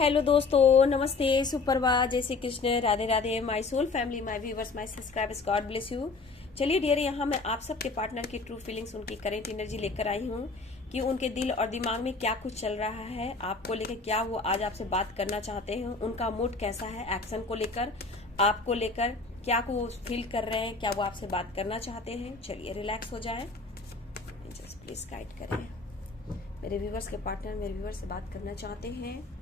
Hello दोस्तों, नमस्ते, सुप्रभात, जय Shri Krishna, Radhe Radhe, my soul family, my viewers, my subscribers, God bless you. चलिए डियर, यहाँ मैं आप सबके पार्टनर की ट्रू फीलिंग्स, उनकी करेंट एनर्जी लेकर आई हूँ कि उनके दिल और दिमाग में क्या कुछ चल रहा है, आपको लेकर क्या वो आज आपसे बात करना चाहते हैं, उनका मूड कैसा है, एक्शन को लेकर, आपको लेकर क्या को वो फील कर रहे हैं, क्या वो आपसे बात करना चाहते हैं। चलिए रिलैक्स हो जाए, जस्ट प्लीज गाइड करें। मेरे व्यूवर्स के पार्टनर मेरे व्यूवर्स से बात करना चाहते हैं।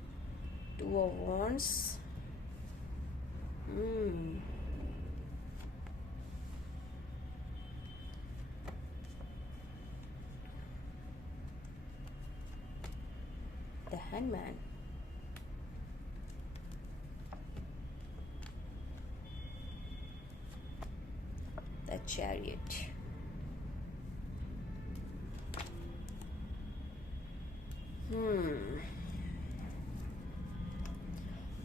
Two of Wands. The Hangman. The Chariot.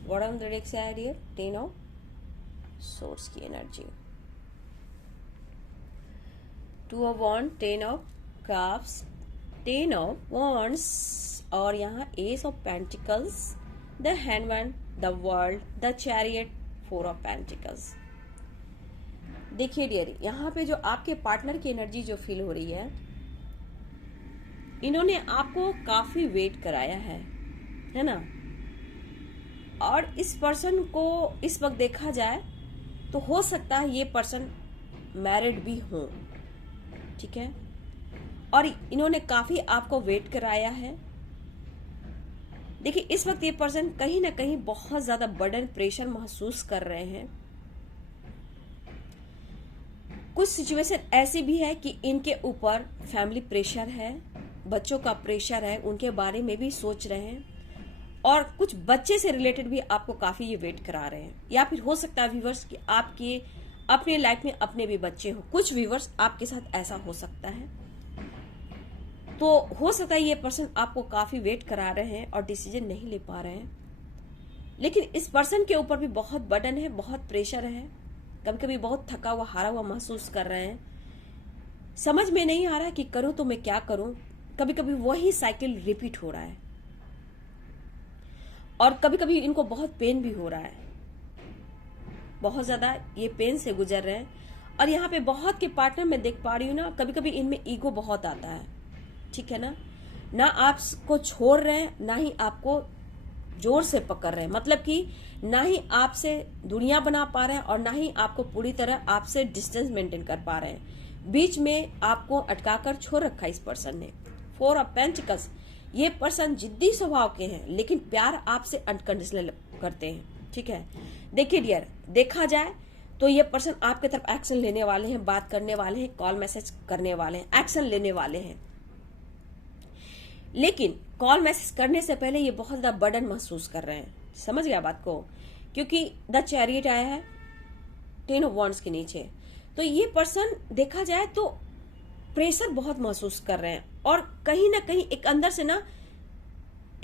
Bottom direct से आ रही है टेन ऑफ सोर्स की energy, two of wand, ten of cups, ten of wands और यहाँ ace of pentacles, the hangman, the world, the chariot, four of pentacles. देखिए dear, यहाँ पे जो आपके पार्टनर की एनर्जी जो फील हो रही है, इन्होंने आपको काफी वेट कराया है ना। और इस पर्सन को इस वक्त देखा जाए तो हो सकता है ये पर्सन मैरिड भी हो, ठीक है, और इन्होंने काफी आपको वेट कराया है। देखिए इस वक्त ये पर्सन कहीं ना कहीं बहुत ज्यादा बर्डन, प्रेशर महसूस कर रहे हैं। कुछ सिचुएशन ऐसी भी है कि इनके ऊपर फैमिली प्रेशर है, बच्चों का प्रेशर है, उनके बारे में भी सोच रहे हैं, और कुछ बच्चे से रिलेटेड भी आपको काफी ये वेट करा रहे हैं। या फिर हो सकता है व्यूवर्स कि आपके अपने लाइफ में अपने भी बच्चे हो, कुछ व्यूवर्स आपके साथ ऐसा हो सकता है। तो हो सकता है ये पर्सन आपको काफी वेट करा रहे हैं और डिसीजन नहीं ले पा रहे हैं, लेकिन इस पर्सन के ऊपर भी बहुत बर्डन है, बहुत प्रेशर है, कभी कभी बहुत थका हुआ, हारा हुआ महसूस कर रहे हैं। समझ में नहीं आ रहा है कि करूं तो मैं क्या करूं। कभी कभी वही साइकिल रिपीट हो रहा है और कभी कभी इनको बहुत पेन भी हो रहा है, बहुत ज्यादा ये पेन से गुजर रहे हैं। और यहाँ पे बहुत के पार्टनर मैं देख पा रही हूँ ना, कभी कभी इनमें ईगो बहुत आता है, ठीक है ना आपको छोड़ रहे हैं, ना ही आपको जोर से पकड़ रहे हैं, मतलब कि ना ही आपसे दुनिया बना पा रहे हैं और ना ही आपको पूरी तरह आपसे डिस्टेंस मेंटेन कर पा रहे हैं। बीच में आपको अटका कर छोड़ रखा है इस पर्सन ने। फोर ऑफ पेंटिकल्स, ये पर्सन जिद्दी स्वभाव के हैं, लेकिन प्यार आपसे अनकंडीशनल करते हैं, ठीक है। देखिए डियर, देखा जाए तो ये पर्सन आपके तरफ एक्शन लेने वाले हैं, बात करने वाले हैं, कॉल मैसेज करने वाले हैं, एक्शन लेने वाले हैं। लेकिन कॉल मैसेज करने से पहले ये बहुत ज्यादा बर्डन महसूस कर रहे हैं। समझ गया बात को, क्योंकि द चैरियट आया है टेन ऑफ वॉन्ड्स के नीचे। तो ये पर्सन देखा जाए तो प्रेशर बहुत महसूस कर रहे हैं, और कहीं ना कहीं एक अंदर से ना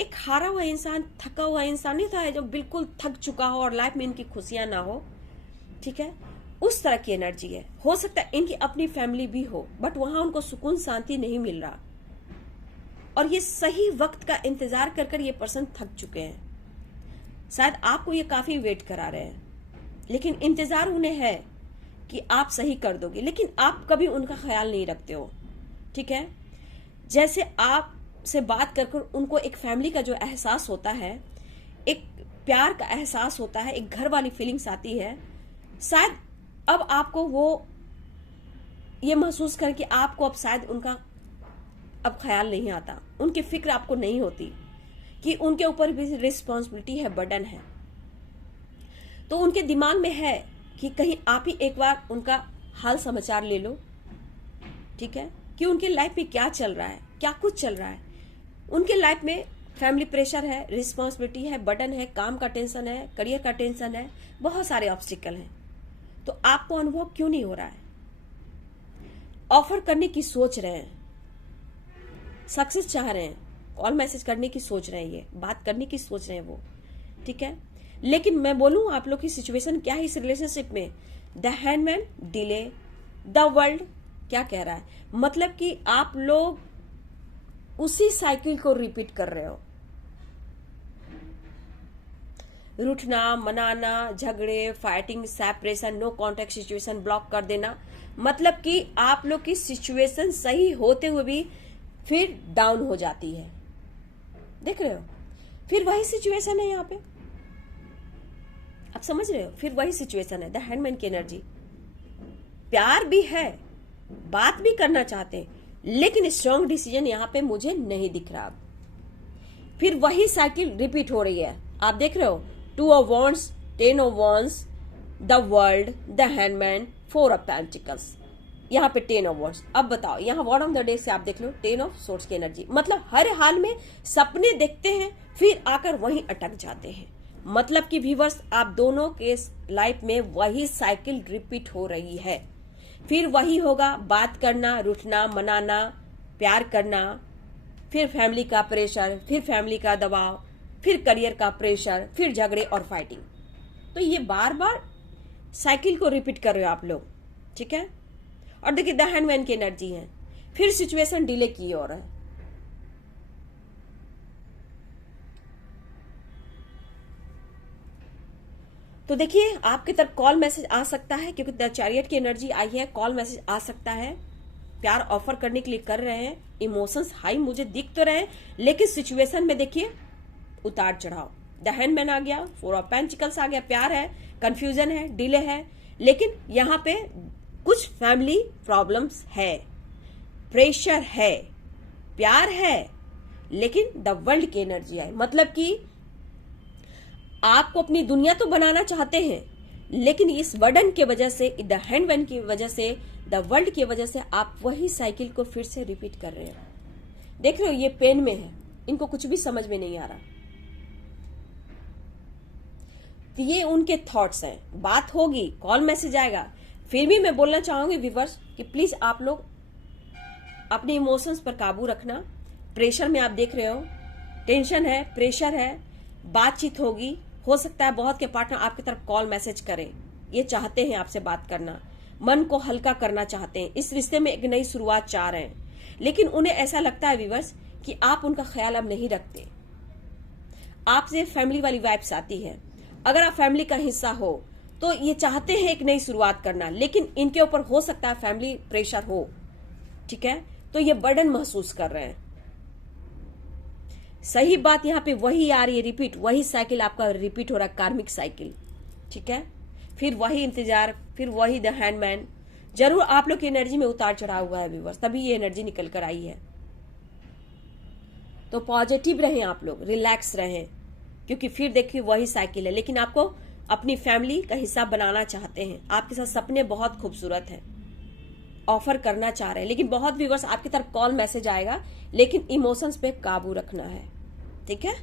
एक हारा हुआ इंसान, थका हुआ इंसान नहीं था जो बिल्कुल थक चुका हो और लाइफ में इनकी खुशियां ना हो, ठीक है, उस तरह की एनर्जी है। हो सकता है इनकी अपनी फैमिली भी हो, बट वहां उनको सुकून शांति नहीं मिल रहा, और ये सही वक्त का इंतजार कर कर ये पर्सन थक चुके हैं। शायद आपको ये काफी वेट करा रहे हैं, लेकिन इंतजार उन्हें है कि आप सही कर दोगे, लेकिन आप कभी उनका ख्याल नहीं रखते हो, ठीक है। जैसे आप से बात कर कर उनको एक फैमिली का जो एहसास होता है, एक प्यार का एहसास होता है, एक घर वाली फीलिंग्स आती है, शायद अब आपको वो ये महसूस कर कि आपको अब शायद उनका अब ख्याल नहीं आता, उनकी फिक्र आपको नहीं होती कि उनके ऊपर भी रिस्पॉन्सिबिलिटी है, बर्डन है। तो उनके दिमाग में है कि कहीं आप ही एक बार उनका हाल समाचार ले लो, ठीक है, कि उनके लाइफ में क्या चल रहा है, क्या कुछ चल रहा है। उनके लाइफ में फैमिली प्रेशर है, रिस्पॉन्सिबिलिटी है, बर्डन है, काम का टेंशन है, करियर का टेंशन है, बहुत सारे ऑब्स्टिकल हैं। तो आपको अनुभव क्यों नहीं हो रहा है? ऑफर करने की सोच रहे हैं, सक्सेस चाह रहे हैं, कॉल मैसेज करने की सोच रहे हैं, ये बात करने की सोच रहे हैं वो, ठीक है। लेकिन मैं बोलूं आप लोग की सिचुएशन क्या है इस रिलेशनशिप में। The handman, delay, the world क्या कह रहा है, मतलब कि आप लोग उसी साइकिल को रिपीट कर रहे हो। रूठना, मनाना, झगड़े, fighting, separation, no contact situation, block कर देना। मतलब कि आप लोग की सिचुएशन सही होते हुए भी फिर डाउन हो जाती है। देख रहे हो, फिर वही सिचुएशन है यहाँ पे, आप समझ रहे हो, फिर वही सिचुएशन है। द हैंडमैन की एनर्जी, प्यार भी है, बात भी करना चाहते हैं, लेकिन स्ट्रॉन्ग डिसीजन यहाँ पे मुझे नहीं दिख रहा। फिर वही साइकिल रिपीट हो रही है। आप देख रहे हो, 2 of wands, 10 of wands, the world, the handman, 4 of pentacles, यहाँ पे 10 ऑफ वॉन्ड्स। अब बताओ, यहाँ वर्ड ऑफ द डे से आप देख लो 10 ऑफ सोर्ड्स की एनर्जी। मतलब हर हाल में सपने देखते हैं, फिर आकर वहीं अटक जाते हैं। मतलब कि व्यूअर्स, आप दोनों के लाइफ में वही साइकिल रिपीट हो रही है। फिर वही होगा, बात करना, रूठना, मनाना, प्यार करना, फिर फैमिली का प्रेशर, फिर फैमिली का दबाव, फिर करियर का प्रेशर, फिर झगड़े और फाइटिंग। तो ये बार बार साइकिल को रिपीट कर रहे हो आप लोग, ठीक है। और देखिए द हैंडमैन की एनर्जी है, फिर सिचुएशन डिले की ओर है। तो देखिए आपकी तरफ कॉल मैसेज आ सकता है, क्योंकि द चैरियट की एनर्जी आई है, कॉल मैसेज आ सकता है। प्यार ऑफर करने के लिए कर रहे हैं, इमोशंस हाई मुझे दिख तो रहे हैं, लेकिन सिचुएशन में देखिए उतार चढ़ाव। द हैंडमैन आ गया, 4 ऑफ पेंटिकल्स आ गया, प्यार है, कंफ्यूजन है, डिले है, लेकिन यहां पे कुछ फैमिली प्रॉब्लम्स है, प्रेशर है, प्यार है, लेकिन द वर्ल्ड की एनर्जी आई। मतलब कि आपको अपनी दुनिया तो बनाना चाहते हैं, लेकिन इस वर्डन के वजह से, द हैंडमैन की वजह से, द वर्ल्ड की वजह से आप वही साइकिल को फिर से रिपीट कर रहे हो। देख रहे हो, ये पेन में है, इनको कुछ भी समझ में नहीं आ रहा। तो ये उनके थॉट्स हैं, बात होगी, कॉल मैसेज आएगा। फिर भी मैं बोलना चाहूंगी व्यूअर्स कि प्लीज आप लोग अपने इमोशंस पर काबू रखना। प्रेशर में आप देख रहे हो, टेंशन है, प्रेशर है, बातचीत होगी, हो सकता है बहुत के पार्टनर आपकी तरफ कॉल मैसेज करें, ये चाहते हैं आपसे बात करना, मन को हल्का करना चाहते हैं, इस रिश्ते में एक नई शुरुआत चाह रहे हैं, लेकिन उन्हें ऐसा लगता है व्यूअर्स कि आप उनका ख्याल अब नहीं रखते। आपसे फैमिली वाली वाइब्स आती है। अगर आप फैमिली का हिस्सा हो तो ये चाहते हैं एक नई शुरुआत करना, लेकिन इनके ऊपर हो सकता है फैमिली प्रेशर हो, ठीक है, तो ये बर्डन महसूस कर रहे हैं। सही बात यहाँ पे वही आ रही है, रिपीट, वही साइकिल आपका रिपीट हो रहा है, कार्मिक साइकिल, ठीक है। फिर वही इंतजार, फिर वही द हैंडमैन। जरूर आप लोग की एनर्जी में उतार चढ़ाव हुआ है व्यूअर्स, तभी ये एनर्जी निकल कर आई है। तो पॉजिटिव रहें आप लोग, रिलैक्स रहें, क्योंकि फिर देखिए वही साइकिल है, लेकिन आपको अपनी फैमिली का हिस्सा बनाना चाहते हैं। आपके साथ सपने बहुत खूबसूरत हैं, ऑफर करना चाह रहे हैं, लेकिन बहुत व्यूअर्स आपकी तरफ कॉल मैसेज आएगा, लेकिन इमोशंस पे काबू रखना है, ठीक है।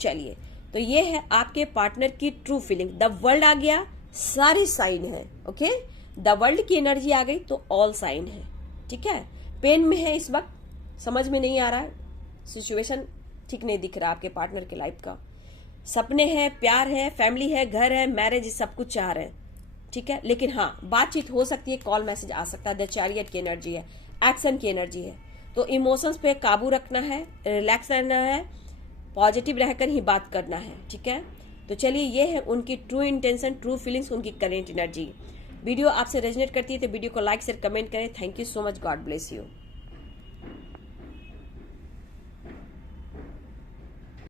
चलिए, तो ये है आपके पार्टनर की ट्रू फीलिंग। द वर्ल्ड आ गया, सारी साइन है, ओके। द वर्ल्ड की एनर्जी आ गई तो ऑल साइन है, ठीक है। पेन में है इस वक्त, समझ में नहीं आ रहा है, सिचुएशन ठीक नहीं दिख रहा आपके पार्टनर के लाइफ का। सपने हैं, प्यार है, फैमिली है, घर है, मैरिज, सब कुछ चाह रहे हैं, ठीक है। लेकिन हाँ, बातचीत हो सकती है, कॉल मैसेज आ सकता है। द चैरियट की एनर्जी है, एक्शन की एनर्जी है। तो इमोशंस पे काबू रखना है, रिलैक्स रहना है, पॉजिटिव रहकर ही बात करना है, ठीक है। तो चलिए, ये है उनकी ट्रू इंटेंशन, ट्रू फीलिंग्स, उनकी करेंट एनर्जी। वीडियो आपसे रेजोनेट करती है तो वीडियो को लाइक शेयर कमेंट करें। Thank you so much, God bless you.